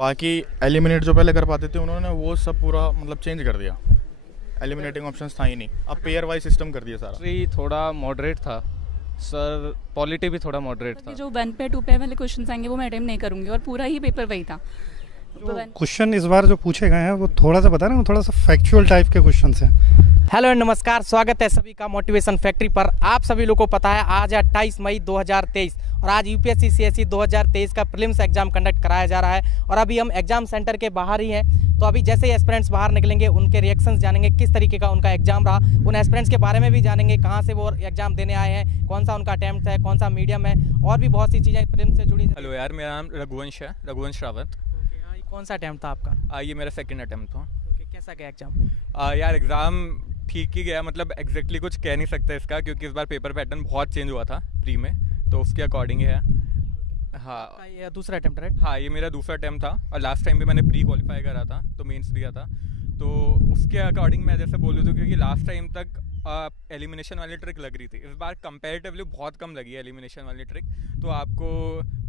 बाकी एलिमिनेट जो पहले कर पाते थे उन्होंने वो सब पूरा मतलब चेंज कर दिया। एलिमिनेटिंग ऑप्शंस था ही नहीं, अब पेयर वाइज सिस्टम कर दिया सारा। हिस्ट्री थोड़ा मॉडरेट था सर, पॉलिटी भी थोड़ा मॉडरेट था। जो 1 पे 2 पे वाले क्वेश्चन आएंगे वो मैं अटेम्प्ट नहीं करूंगी और पूरा ही पेपर वही था। क्वेश्चन इस बार जो पूछे गए हैं वो थोड़ा सा बता रहे हैं, थोड़ा सा फैक्चुअल टाइप के क्वेश्चन हैं। हेलो एंड नमस्कार, स्वागत है सभी का मोटिवेशन फैक्ट्री पर। आप सभी लोगों को पता है आज है 28 मई 2023 और आज यूपीएससी सीएसई 2023 का प्रीलिम्स एग्जाम कंडक्ट कराया जा रहा है और अभी हम एग्जाम सेंटर के बाहर ही हैं। तो अभी जैसे ही एस्पिरेंट्स बाहर निकलेंगे उनके रिएक्शंस जानेंगे, किस तरीके का उनका एग्जाम रहा, उन एस्पिरेंट्स के बारे में भी जानेंगे, कहाँ से वो एग्जाम देने आए हैं, कौन सा उनका अटैम्प्ट है, कौन सा मीडियम है और भी बहुत सी चीज़ें प्रीलिम्स से जुड़ी। हेलो यार, मेरा नाम रघुवंश है, रघुवंश रावत। कौन सा अटैम्प्ट था आपका? ये मेरा सेकंड अटैम्प्ट था। कैसा गया एग्जाम? यार एग्ज़ाम ठीक ही गया, मतलब एग्जैक्टली कुछ कह नहीं सकते इसका, क्योंकि इस बार पेपर पैटर्न बहुत चेंज हुआ था प्री में, तो उसके अकॉर्डिंग है। हाँ, ये दूसरा अटैम्प्ट राइट? हाँ, ये मेरा दूसरा अटैम्प्ट था और लास्ट टाइम भी मैंने प्री क्वालिफाई करा था तो मेंस दिया था, तो उसके अकॉर्डिंग मैं जैसे बोलूँ तो, क्योंकि लास्ट टाइम तक एलिमिनेशन वाली ट्रिक लग रही थी, इस बार कंपैरेटिवली बहुत कम लगी है एलिमिनेशन वाली ट्रिक। तो आपको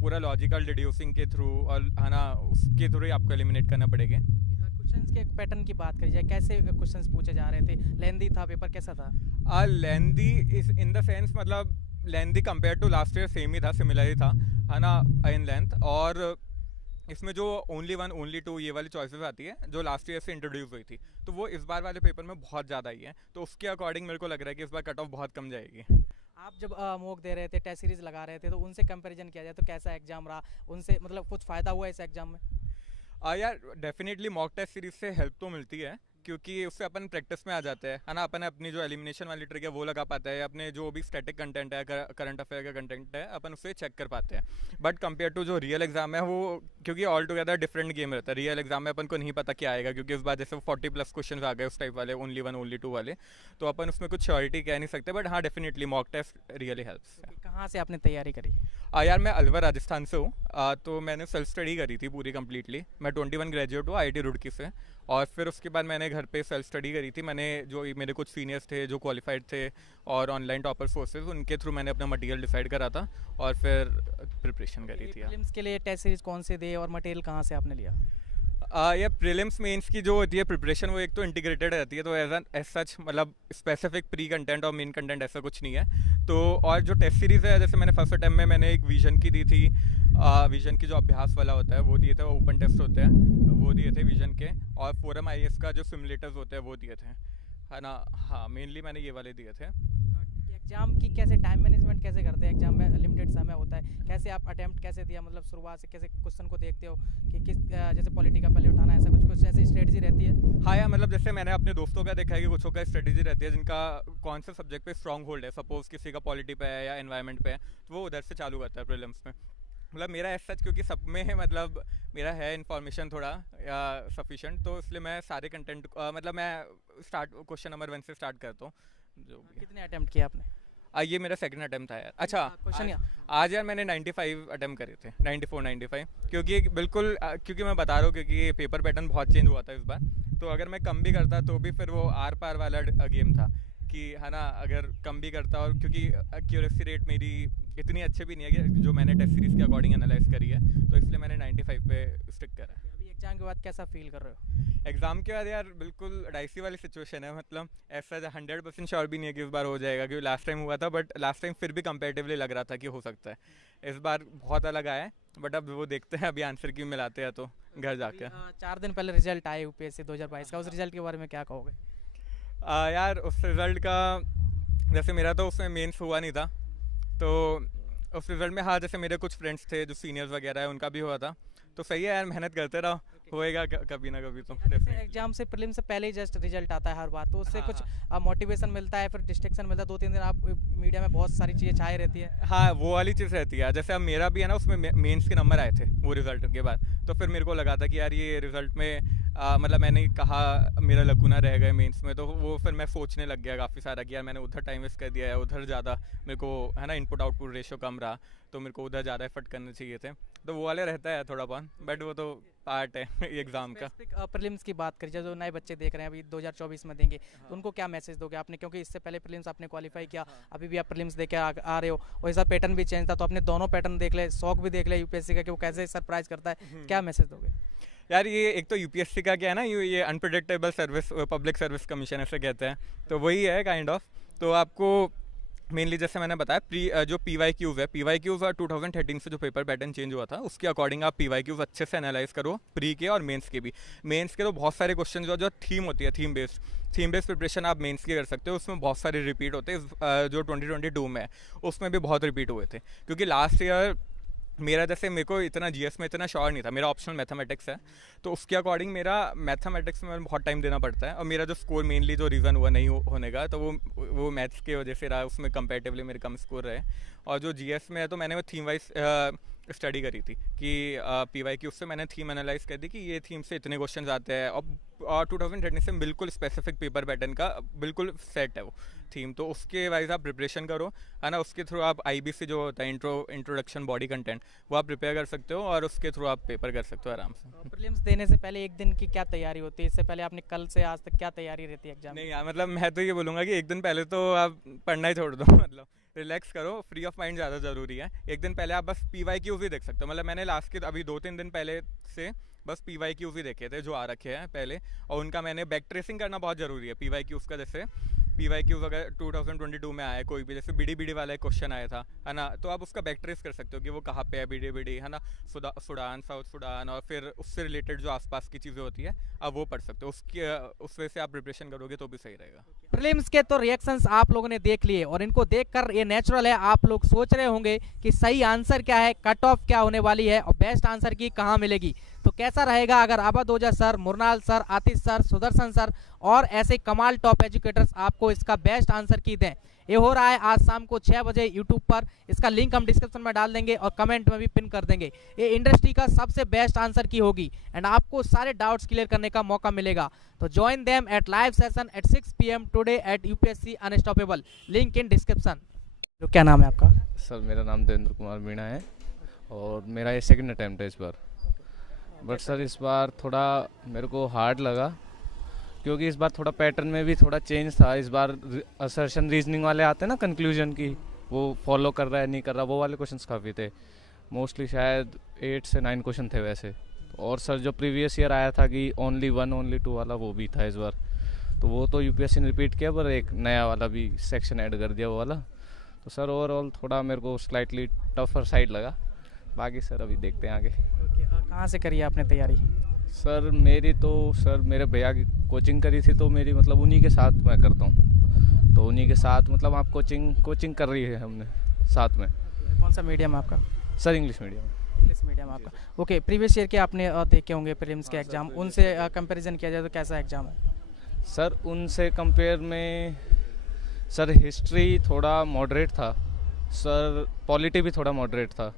पूरा लॉजिकल डिड्यूसिंग के थ्रू और है ना उसके थ्रू ही आपको एलिमिनेट करना पड़ेगा। क्वेश्चंस के पैटर्न की बात करी जाए, कैसे क्वेश्चंस पूछे जा रहे थे? लेंदी था पेपर, कैसा था? Lengthy is in the sense, मतलब lengthy compare to last year same ही था, सिमिलर ही था, है ना, इन लेंथ। और इसमें जो ओनली 1 ओनली 2 ये वाली चॉइसेस आती है जो लास्ट ईयर से इंट्रोड्यूस हुई थी, तो वो इस बार वाले पेपर में बहुत ज़्यादा ही है, तो उसके अकॉर्डिंग मेरे को लग रहा है कि इस बार कट ऑफ बहुत कम जाएगी। आप जब मॉक दे रहे थे, टेस्ट सीरीज लगा रहे थे, तो उनसे कंपैरिजन किया जाए तो कैसा एग्जाम रहा? उनसे मतलब कुछ फ़ायदा हुआ इस एग्जाम में? यार डेफिनेटली मॉक टेस्ट सीरीज से हेल्प तो मिलती है, क्योंकि उससे अपन प्रैक्टिस में आ जाते हैं, है ना। अपन अपनी जो एलिमिनेशन वाली ट्रिक है वो लगा पाते हैं, अपने जो भी स्टैटिक कंटेंट है, करंट अफेयर का कंटेंट है, अपन उससे चेक कर पाते हैं। बट कंपेयर टू जो रियल एग्जाम है वो, क्योंकि ऑल टुगेदर डिफरेंट गेम रहता है। रियल एग्जाम में अपन को नहीं पता क्या आएगा, क्योंकि इस बार जैसे 40+ क्वेश्चन आ गए उस टाइप वाले, ओनली 1 ओनली 2 वाले, तो अपन उसमें कुछ श्योरिटी कह नहीं सकते। बट हाँ, definitely mock test really helps. कहाँ से आपने तैयारी करी? यार मैं अलवर राजस्थान से हूँ, तो मैंने सेल्फ स्टडी करी थी पूरी कम्प्लीटली। मैं 21 ग्रेजुएट हूँ IIT रुड़की से, और फिर उसके बाद मैंने घर पे सेल्फ स्टडी करी थी। मैंने जो मेरे कुछ सीनियर्स थे जो क्वालिफाइड थे और ऑनलाइन टॉपर सोर्सेज, उनके थ्रू मैंने अपना मटेरियल डिसाइड करा था और फिर प्रिपरेशन करी थी। प्रीलिम्स के लिए टेस्ट सीरीज कौन से दे और मटेरियल कहाँ से आपने लिया? ये प्रीलिम्स मेंस की जो होती है प्रिपरेशन, वो एक तो इंटीग्रेटेड रहती है, तो एज सच मतलब स्पेसिफिक प्री कंटेंट और मेन कंटेंट ऐसा कुछ नहीं है। तो और जो टेस्ट सीरीज़ है, जैसे मैंने फर्स्ट अटैम्प्ट में मैंने एक विजन की दी थी, विजन की जो अभ्यास वाला होता है वो दिए थे, वो ओपन टेस्ट होते हैं वो दिए थे विजन के, और फोरम IAS का जो सिमुलेटर्स होते हैं वो दिए थे, है ना। हाँ, मेनली मैंने ये वाले दिए थे। एग्जाम की कैसे टाइम मैनेजमेंट कैसे करते हैं? एग्जाम में लिमिटेड समय होता है, कैसे आप अटेम्प्ट कैसे दिया, मतलब शुरुआत से कैसे क्वेश्चन को देखते हो कि किस जैसे पॉलिटी का पहले उठाना, ऐसा कुछ ऐसी स्ट्रेटजी रहती है? हाँ यार, मतलब जैसे मैंने अपने दोस्तों का देखा है कि कुछ का स्ट्रेटजी रहती है जिनका कौन से सब्जेक्ट पे स्ट्रॉन्ग होल्ड है, सपोज किसी का पॉलिटी पे है या एनवायरनमेंट पे है, तो वो उधर से चालू करता है प्रीलिम्स में। मतलब मेरा ऐसा सच, क्योंकि सब में मतलब मेरा है इन्फॉर्मेशन थोड़ा सफिशेंट, तो इसलिए मैं सारे कंटेंट मतलब मैं स्टार्ट क्वेश्चन नंबर 1 से स्टार्ट करता हूँ। जो कितने अटेम्प्ट किए आपने? ये मेरा सेकंड अटेम्प्ट था यार। अच्छा, क्वेश्चन आज यार मैंने 95 अटेम्प्ट करे थे, 94-95, क्योंकि बिल्कुल क्योंकि मैं बता रहा हूँ, क्योंकि ये पेपर पैटर्न बहुत चेंज हुआ था इस बार, तो अगर मैं कम भी करता तो भी फिर वो आर पार वाला गेम था कि, है ना, अगर कम भी करता, और क्योंकि एक्यूरेसी रेट मेरी इतनी अच्छी भी नहीं है कि जो मैंने टेस्ट सीरीज़ के अकॉर्डिंग एनालाइज करी है, तो इसलिए मैंने 95 पे स्टिक करा है। अभी एग्जाम के बाद कैसा फील कर रहे हो? एग्ज़ाम के बाद यार बिल्कुल डाइसी वाली सिचुएशन है, मतलब ऐसा 100% श्योर भी नहीं है कि इस बार हो जाएगा, क्योंकि लास्ट टाइम हुआ था, बट लास्ट टाइम फिर भी कंपेरेटिवली लग रहा था कि हो सकता है। इस बार बहुत अलग आया है, बट अब वो देखते हैं, अभी आंसर क्यों मिलाते हैं तो घर जाके। 4 दिन पहले रिजल्ट आए यूपीएससी 2022 का, उस रिजल्ट के बारे में क्या कहोगे? यार उस रिज़ल्ट का, जैसे मेरा तो उसमें मेंस हुआ नहीं था, तो उस रिज़ल्ट में हाँ, जैसे मेरे कुछ फ्रेंड्स थे जो सीनियर्स वगैरह है उनका भी हुआ था, तो सही है यार, मेहनत करते रहो, होएगा कभी ना कभी तो। एग्जाम से प्रीलिम से पहले ही जस्ट रिजल्ट आता है हर बार, तो उससे हाँ, कुछ मोटिवेशन मिलता है, फिर डिस्ट्रैक्शन मिलता है, 2-3 दिन आप मीडिया में बहुत सारी चीज़ें छाई रहती है। हाँ, वो वाली चीज़ रहती है। जैसे अब मेरा भी है ना, उसमें मेंस के नंबर आए थे वो रिज़ल्ट के बाद, तो फिर मेरे को लगा था कि यार ये रिज़ल्ट में मतलब मैंने कहा मेरा लकूना रह गया मेंस में, तो वो फिर मैं सोचने लग गया काफ़ी सारा कि यार मैंने उधर टाइम वेस्ट कर दिया है, उधर ज़्यादा मेरे को है ना इनपुट आउटपुट रेशियो कम रहा, तो मेरे को उधर ज़्यादा एफर्ट करने चाहिए थे, तो वो वाले रहता है थोड़ा बहुत, बट वो तो पार्ट है एग्ज़ाम का। प्रीलिम्स की बात करिए, जो नए बच्चे देख रहे हैं अभी 2024 में देंगे, तो उनको क्या मैसेज दोगे आपने, क्योंकि इससे पहले प्रीलिम्स आपने क्वालिफाई किया, अभी भी आप प्रीलिम्स दे के आ रहे हो, और ऐसा पैटर्न भी चेंज था, तो आपने दोनों पैटर्न देख ले, शौक भी देख ले यूपीएससी का कि वो कैसे सरप्राइज करता है, क्या मैसेज दोगे? यार ये एक तो यूपीएससी का क्या है ना, ये unpredictable service, public service commission ऐसे कहते हैं, तो वही है काइंड ऑफ। तो आपको मेनली जैसे मैंने बताया जो PYQs है, PYQs 2013 से जो पेपर पैटर्न चेंज हुआ था उसके अकॉर्डिंग आप PYQs अच्छे से एनालाइज करो, प्री के और मेंस के भी। मेंस के तो बहुत सारे क्वेश्चन जो थीम होती है, थीम बेस्ड प्रिपरेशन आप मेंस की कर सकते हो, उसमें बहुत सारे रिपीट होते हैं, जो 2022 में है उसमें भी बहुत रिपीट हुए थे, क्योंकि लास्ट ईयर मेरे को इतना जीएस में इतना श्योर नहीं था, मेरा ऑप्शनल मैथमेटिक्स है, तो उसके अकॉर्डिंग मेरा मैथमेटिक्स में बहुत टाइम देना पड़ता है, और मेरा जो स्कोर मेनली जो रीज़न हुआ नहीं होने का, तो वो मैथ्स के वजह से रहा, उसमें कंपैरेटिवली मेरे कम स्कोर रहे। और जो जीएस में है तो मैंने वो थीम वाइज स्टडी करी थी कि PYQ उससे मैंने थीम एनालाइज कर दी कि ये थीम से इतने क्वेश्चन आते हैं, और 2013 से बिल्कुल स्पेसिफिक पेपर पैटर्न का बिल्कुल सेट है वो थीम, तो उसके वाइज आप प्रिपरेशन करो, है ना। उसके थ्रू आप IBC जो होता है इंट्रोडक्शन बॉडी कंटेंट, वो आप प्रिपेयर कर सकते हो, और उसके थ्रू आप पेपर कर सकते हो आराम से। प्रीलिम्स देने से पहले एक दिन की क्या तैयारी होती है, इससे पहले आपने कल से आज तक क्या तैयारी रहती है एग्जाम? नहीं यार, मतलब मैं तो ये बोलूँगा कि एक दिन पहले तो आप पढ़ना ही छोड़ दो, मतलब रिलैक्स करो, फ्री ऑफ माइंड ज़्यादा ज़रूरी है। एक दिन पहले आप बस PYQs ही देख सकते हो, मतलब मैंने लास्ट के अभी 2-3 दिन पहले से बस PYQs ही देखे थे जो आ रखे हैं पहले, और उनका मैंने बैक ट्रेसिंग करना बहुत ज़रूरी है PYQs का। जैसे PYQs अगर 2022 में आया कोई भी, जैसे BD वाला एक क्वेश्चन आया था, है ना, तो आप उसका बैक ट्रेस कर सकते हो कि वो कहाँ पे है, BD है ना, सूडान, साउथ सूडान, और फिर उससे रिलेटेड जो आसपास की चीज़ें होती है आप वो पढ़ सकते हो, उस वजह से आप प्रिपरेशन करोगे तो भी सही रहेगा। प्रीलिम्स के तो रिएक्शंस आप लोगों ने देख लिए, और इनको देखकर ये नेचुरल है आप लोग सोच रहे होंगे कि सही आंसर क्या है, कट ऑफ क्या होने वाली है, और बेस्ट आंसर की कहाँ मिलेगी। तो कैसा रहेगा अगर अवध ओझा सर, मुरनाल सर, आतिश सर, सुदर्शन सर और ऐसे कमाल टॉप एजुकेटर्स आपको इसका बेस्ट आंसर की दें। ये हो रहा है आज शाम को 6 बजे यूट्यूब पर, इसका लिंक हम डिस्क्रिप्शन में डाल देंगे और कमेंट में भी पिन कर देंगे। ये इंडस्ट्री का सबसे बेस्ट आंसर की होगी, एंड आपको सारे डाउट्स क्लियर करने का मौका मिलेगा। तो join them at live session at 6 PM today at UPSC unstoppable, link in description. तो क्या नाम है आपका? सर मेरा नाम देवेंद्र कुमार मीणा है, और मेरा ये सेकंड अटैम्प्ट है इस बार। बट सर इस बार थोड़ा मेरे को हार्ड लगा, क्योंकि इस बार थोड़ा पैटर्न में भी थोड़ा चेंज था। इस बार असर्शन रीजनिंग वाले आते हैं ना, कंक्लूजन की, वो फॉलो कर रहा है नहीं कर रहा, वो वाले क्वेश्चंस काफ़ी थे। मोस्टली शायद 8 से 9 क्वेश्चन थे वैसे। और सर जो प्रीवियस ईयर आया था कि ओनली 1 ओनली 2 वाला, वो भी था इस बार। तो वो तो UPSC ने रिपीट किया, पर एक नया वाला भी सेक्शन ऐड कर दिया वो वाला। तो सर ओवरऑल थोड़ा मेरे को स्लाइटली टफर साइड लगा। बाकी सर अभी देखते हैं आगे। कहाँ से करी आपने तैयारी? सर मेरे भैया की कोचिंग करी थी, तो मेरी मतलब उन्हीं के साथ मैं करता हूँ, तो उन्हीं के साथ मतलब आप कोचिंग कर रही है हमने साथ में। कौन सा मीडियम है आपका? Sir English medium. English medium आपका, ओके। प्रीवियस ईयर के आपने देखे होंगे प्रीलिम्स के एग्जाम, उनसे कंपैरिजन किया जाए तो कैसा एग्जाम है? सर उनसे कंपेयर में सर हिस्ट्री थोड़ा मॉडरेट था, सर पॉलिटी भी थोड़ा मॉडरेट था,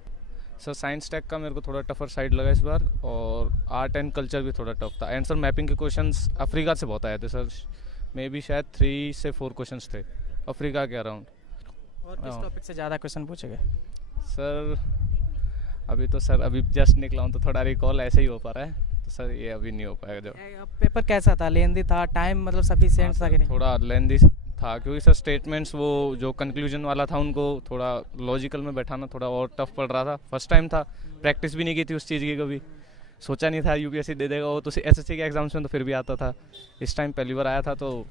सर साइंस टेक का मेरे को थोड़ा टफर साइड लगा इस बार, और आर्ट एंड कल्चर भी थोड़ा टफ था। एंड सर मैपिंग के क्वेश्चंस अफ्रीका से बहुत आए थे सर, मे बी शायद 3 से 4 क्वेश्चंस थे अफ्रीका के अराउंड। और किस टॉपिक से ज़्यादा क्वेश्चन पूछे गए? सर अभी जस्ट निकला हूँ, तो थोड़ा रिकॉल ऐसे ही हो पा रहा है, तो सर ये अभी नहीं हो पाएगा। जो पेपर कैसा था, लेंदी था, टाइम मतलब सफिशिएंट था कि नहीं? थोड़ा लेंदी था, क्योंकि सर स्टेटमेंट्स वो जो कंक्लूजन वाला था उनको थोड़ा लॉजिकल में बैठाना थोड़ा और टफ पड़ रहा था। फर्स्ट टाइम था, प्रैक्टिस भी नहीं की थी उस चीज़ की, कभी सोचा नहीं था UPSC दे देगा वो, तो SSC के एग्जाम्स में तो फिर भी आता था, इस टाइम पहली बार आया था, तो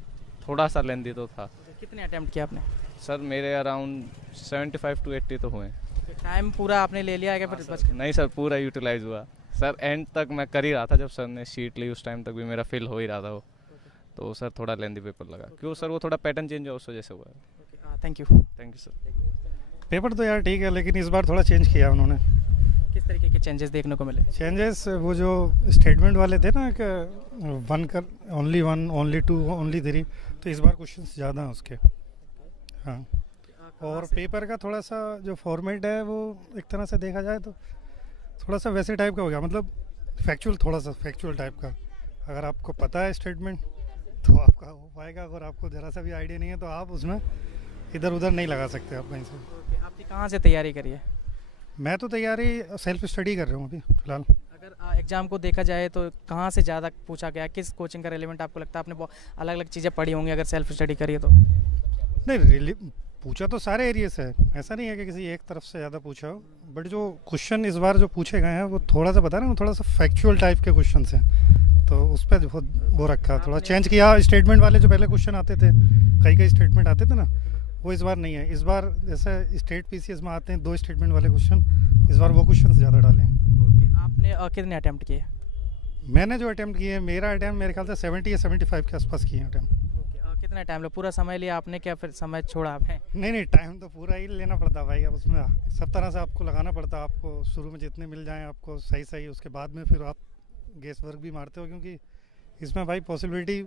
थोड़ा सा लेंदी तो था। कितने अटैम्प्ट किया आपने? सर मेरे अराउंड 75 to 80 तो हुए। टाइम पूरा आपने ले लिया है फिर बच? नहीं सर, पूरा यूटिलाइज हुआ सर, एंड तक मैं कर ही रहा था, जब सर ने शीट ली उस टाइम तक भी मेरा फिल हो ही रहा था वो, तो सर थोड़ा लेंदी पेपर लगा, क्यों सर वो थोड़ा पैटर्न चेंज है उस वजह से हुआ है। Thank you sir. पेपर तो यार ठीक है, लेकिन इस बार थोड़ा चेंज किया उन्होंने। किस तरीके के चेंजेस देखने को मिले? चेंजेस वो जो स्टेटमेंट वाले थे ना कि ओनली 1 ओनली 2 ओनली 3, तो इस बार क्वेश्चन ज़्यादा हैं उसके। हाँ, और पेपर का थोड़ा सा जो फॉर्मेट है वो एक तरह से देखा जाए तो थोड़ा सा वैसे टाइप का हो गया, मतलब फैक्चुअल टाइप का, अगर आपको पता है स्टेटमेंट तो आपका हो पाएगा, अगर आपको ज़रा सा भी आइडिया नहीं है तो आप उसमें इधर उधर नहीं लगा सकते आप कहीं से। आपने कहाँ से तैयारी करी है? मैं तो तैयारी सेल्फ स्टडी कर रहा हूँ अभी फ़िलहाल। अगर एग्ज़ाम को देखा जाए तो कहाँ से ज़्यादा पूछा गया, किस कोचिंग का रेलिवेंट आपको लगता है? आपने बहुत अलग अलग चीज़ें पढ़ी होंगी अगर सेल्फ स्टडी करी है तो। नहीं रियली पूछा तो सारे एरिया से है, ऐसा नहीं है कि किसी एक तरफ से ज़्यादा पूछा हो, बट जो क्वेश्चन इस बार जो पूछे गए हैं वो थोड़ा सा बता रहे हैं, थोड़ा सा फैक्चुअल टाइप के क्वेश्चन हैं, तो उस पर वो रखा, थोड़ा चेंज किया। स्टेटमेंट वाले जो पहले क्वेश्चन आते थे, कई स्टेटमेंट आते थे ना, वो इस बार नहीं है। इस बार जैसे स्टेट PCS में आते हैं 2 स्टेटमेंट वाले क्वेश्चन, इस बार वो क्वेश्चन ज़्यादा डाले हैं। ओके, आपने कितने अटैम्प्ट किए? मैंने जो अटैम्प्ट किए, मेरा अटैम्प्ट मेरे ख्याल से 70 या 75 के आसपास किए अटैम्प्ट। कितना टाइम लो, पूरा समय लिया आपने क्या फिर समय छोड़ा आपने? नहीं टाइम तो पूरा ही लेना पड़ता भाई, अब उसमें सब तरह से आपको लगाना पड़ता। आपको शुरू में जितने मिल जाएं आपको सही, उसके बाद में फिर आप गेस वर्क भी मारते हो, क्योंकि इसमें भाई पॉसिबिलिटी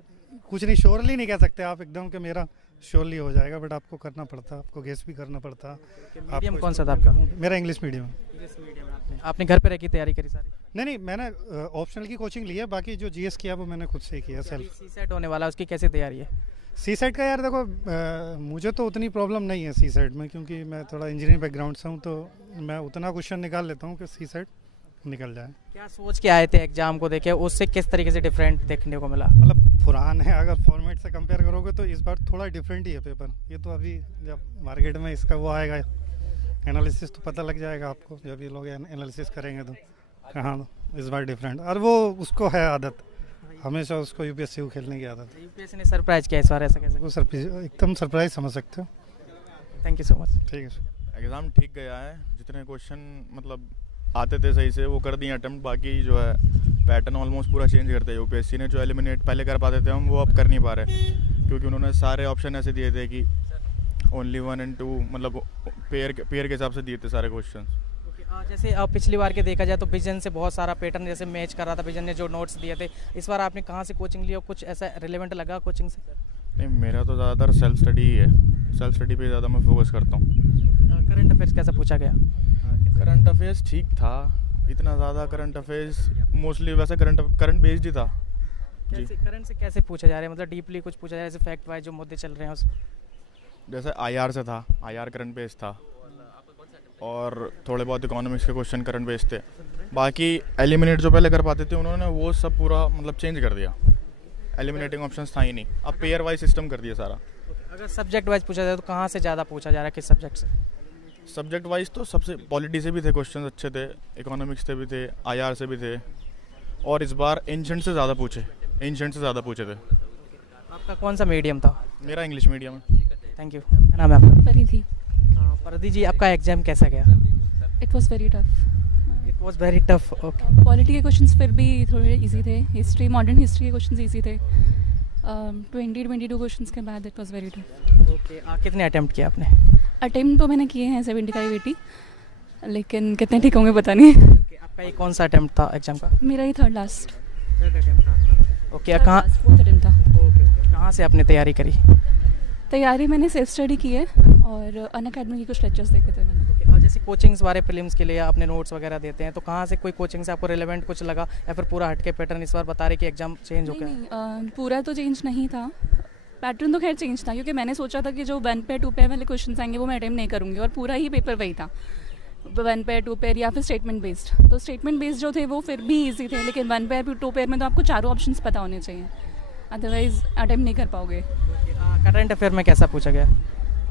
कुछ नहीं, श्योरली नहीं कह सकते आप एकदम कि मेरा श्योरली हो जाएगा, बट आपको करना पड़ता, आपको गेस भी करना पड़ता। मीडियम कौन सा था आपका? मेरा इंग्लिश मीडियम। आपने घर पे रह की तैयारी करी सारी? नहीं मैंने ऑप्शनल की कोचिंग ली है, बाकी जो GS किया वो मैंने खुद से ही किया सेल्फ। CSET होने वाला, उसकी कैसी तैयारी है? CSET का यार देखो मुझे तो उतनी प्रॉब्लम नहीं है CSEट में, क्योंकि मैं थोड़ा इंजीनियरिंग बैकग्राउंड से हूँ, तो मैं उतना क्वेश्चन निकाल लेता हूँ कि CSEट निकल जाए। क्या सोच के आए थे एग्जाम को देखे, उससे किस तरीके से डिफरेंट देखने को मिला? मतलब पुरान है, अगर फॉर्मेट से कंपेयर करोगे तो इस बार थोड़ा डिफरेंट ही है पेपर। ये तो अभी जब मार्केट में इसका वो आएगा एनालिसिस तो पता लग जाएगा आपको, जब ये लोग एनालिसिस करेंगे तो हाँ इस बार डिफरेंट। और वो उसको है आदत, हमेशा उसको UPSC को खेलने की आदत है। UPSC ने सरप्राइज किया इस बार, ऐसा कैसे? वो एकदम सरप्राइज समझ सकते हो। Thank you so much. ठीक है सर। एग्ज़ाम ठीक गया है, जितने क्वेश्चन मतलब आते थे सही से वो कर दिए अटैम्प्ट, बाकी जो है पैटर्न ऑलमोस्ट पूरा चेंज कर दिया। UPSC ने जो एलिमिनेट पहले कर पाते थे हम, वो अब कर नहीं पा रहे, क्योंकि उन्होंने सारे ऑप्शन ऐसे दिए थे कि ओनली 1 और 2, मतलब पेयर के हिसाब से दिए थे सारे क्वेश्चन। जैसे अब पिछली बार के देखा जाए तो विजन से बहुत सारा पैटर्न जैसे मैच कर रहा था, विजन ने जो नोट्स दिए थे। इस बार आपने कहाँ से कोचिंग लिया, कुछ ऐसा रिलेवेंट लगा कोचिंग से? नहीं मेरा तो ज़्यादातर सेल्फ स्टडी ही है, सेल्फ स्टडी पे ज़्यादा मैं फोकस करता हूँ। करंट अफेयर्स कैसा पूछा गया? करंट अफेयर्स ठीक था, इतना ज़्यादा करंट अफेयर्स मोस्टली वैसे करंट बेस्ड ही था जी। करंट से कैसे पूछा जा रहा है, मतलब डीपली कुछ पूछा जा रहा है, जैसे फैक्ट वाइज जो मुद्दे चल रहे हैं उस? जैसे IR से था, IR करंट बेस्ड था, और थोड़े बहुत इकोनॉमिक्स के क्वेश्चन करंट बेस्ड थे। बाकी एलिमिनेट जो पहले कर पाते थे उन्होंने वो सब पूरा मतलब चेंज कर दिया, एलिमिनेटिंग ऑप्शंस था ही नहीं, अब पेयर वाइज सिस्टम कर दिया सारा। अगर सब्जेक्ट वाइज पूछा जाए तो कहाँ से ज़्यादा पूछा जा रहा है, किस सब्जेक्ट से? सब्जेक्ट वाइज तो सबसे पॉलिटी से भी थे क्वेश्चन अच्छे थे, इकोनॉमिक्स से भी थे, IR से भी थे, और इस बार एंशंट से ज़्यादा पूछे थे। आपका कौन सा मीडियम था? मेरा इंग्लिश मीडियम है। Thank you. क्या नाम है आपका? परिधि। परिधि जी, आपका एग्जाम कैसा गया? It was very tough. It was very tough. Okay. Polity के क्वेश्चंस फिर भी थोड़े इजी थे, हिस्ट्री मॉडर्न हिस्ट्री के क्वेश्चंस इजी थे। 22 क्वेश्चंस के बाद it was very tough. Okay, कितने अटेम्प्ट किए आपने? अटेम्प्ट तो मैंने किए हैं 75-80, लेकिन कितने ठीक होंगे पता नहीं। आपका ये कौन सा अटेम्प्ट था एग्जाम का? मेरा ही थर्ड लास्ट। ओके, कहाँ? फोर्थ अटेम्प्ट था। ओके, कहाँ से आपने तैयारी करी? तैयारी मैंने सेल्फ स्टडी की है और अनअकैडमी के कुछ लेक्चर्स देखे थे मैंने। और जैसे कोचिंग्स वाले फिल्म्स के लिए अपने नोट्स वगैरह देते हैं, तो कहाँ से कोई कोचिंग से आपको रिलेवेंट कुछ लगा, या फिर पूरा हटके पैटर्न इस बार बता रहे कि एग्जाम चेंज हो गया? नहीं, पूरा तो चेंज नहीं था, पैटर्न तो खैर चेंज था, क्योंकि मैंने सोचा था कि जो 1 पेयर 2 पेयर वाले क्वेश्चन आएंगे वो मैं अटेम्प्ट नहीं करूँगी, और पूरा ही पेपर वही था, 1 पेयर 2 पेयर या फिर स्टेटमेंट बेस्ड। तो स्टेटमेंट बेस्ड जो थे वो फिर भी ईजी थे, लेकिन 1 पेयर 2 पेयर में तो आपको चारों ऑप्शंस पता होने चाहिए, अदरवाइज अटेम्प्ट नहीं कर पाओगे। करंट अफेयर में कैसा पूछा गया?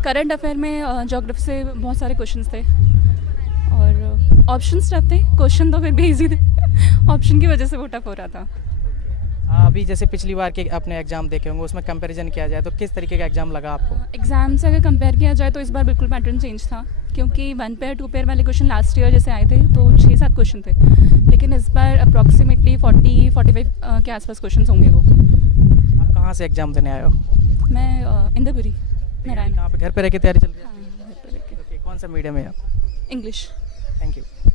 करंट अफेयर में ज्योग्राफी से बहुत सारे क्वेश्चंस थे, और ऑप्शंस टफ थे, क्वेश्चन तो फिर भी इजी थे, ऑप्शन की वजह से वो टफ हो रहा था। अभी जैसे पिछली बार के अपने एग्जाम देखे होंगे, उसमें कंपैरिजन किया जाए तो किस तरीके का एग्जाम लगा आपको? एग्जाम से अगर कंपेयर किया जाए तो इस बार बिल्कुल पैटर्न चेंज था, क्योंकि 1 पेयर 2 पेयर वाले क्वेश्चन लास्ट ईयर जैसे आए थे तो 6-7 क्वेश्चन थे, लेकिन इस बार अप्रॉक्सीमेटली 40-45 के आसपास क्वेश्चन होंगे। वो आप कहाँ से एग्जाम देने आए हो? मैं इंद्रपुरी नारायण। कहाँ पे घर पे रह के तैयारी चल रही है? हाँ, घर पे रह के। कौन सा मीडियम है आप? इंग्लिश। Thank you.